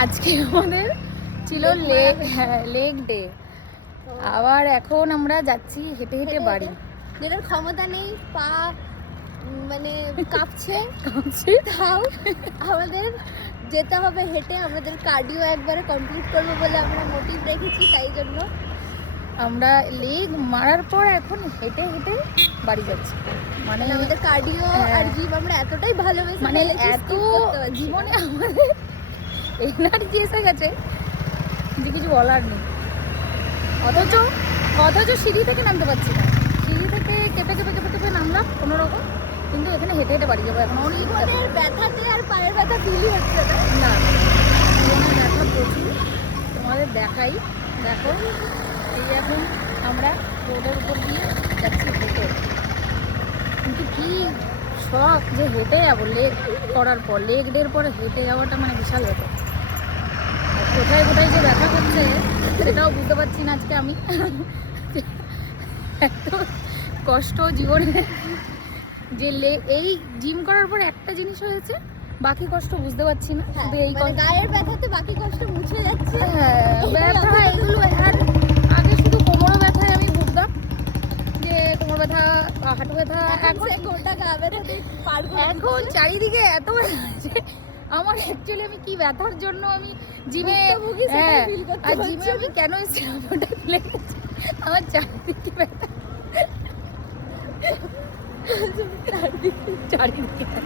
আজকে আমাদের ছিল লেগ ডে। আবার এখন আমরা যাচ্ছি হেঁটে হেঁটে বাড়ি। যেটার ক্ষমতা নেই, পা মানে কাঁপছে, তাও আমাদের যেতে হবে হেঁটে। আমাদের কার্ডিও একবারে কমপ্লিট করবো বলে আমরা মোটিভ রেখেছি, তাই জন্য আমরা লেগ মারার পর এখন হেঁটে হেঁটে বাড়ি যাচ্ছি। মানে আমাদের কার্ডিও আর জিম আমরা এতটাই ভালোবেসে মানে এত জীবনে আমাদের এনার্জি এসে গেছে যে কিছু বলার নেই। অথচ সিঁড়ি থেকে নামতে পারছি না। সিঁড়ি থেকে কেঁপে কেঁপে কেঁপে কেঁপে নামলাম কোনোরকম, কিন্তু এখানে হেঁটে হেঁটে বাড়ি যাবো। এখন অনেক ব্যথাতে আর পায়ের ব্যথা ফিলই হচ্ছে না, জীবনে ব্যথা প্রচুর। তোমাদের দেখাই, দেখো এই এখন আমরা রোডের উপর দিয়ে যাচ্ছি হেঁটে। কিন্তু কি শখ যে হেঁটে যাবো লেগ করার পর, লেগ ডের পরে হেঁটে যাওয়াটা মানে বিশাল ব্যাপার। কোথায় কোথায় যে ব্যথা করছে সেটাও বুঝতে পারছি না আজকে আমি। এত কষ্ট জীবনে যে এই জিম করার পর একটা জিনিস হয়েছে, বাকি কষ্ট বুঝতে পারছি না। শুধু এই গায়ের ব্যথাতে বাকি কষ্ট মুছে যাচ্ছে। ব্যথা এগুলো, আর আগে শুধু কোমর ব্যথায় আমি ভুগতাম, যে কোমর ব্যথা, হাঁটু ব্যথা। এখন চারিদিকে এত আমার অ্যাকচুয়ালি আমি কি ব্যথার জন্য আমি জিমে, আর জিমে আমি কেন এসেছিলাম ওটা ভুলে গেছি। আমার চারিদিকে ব্যথা, চারিদিকে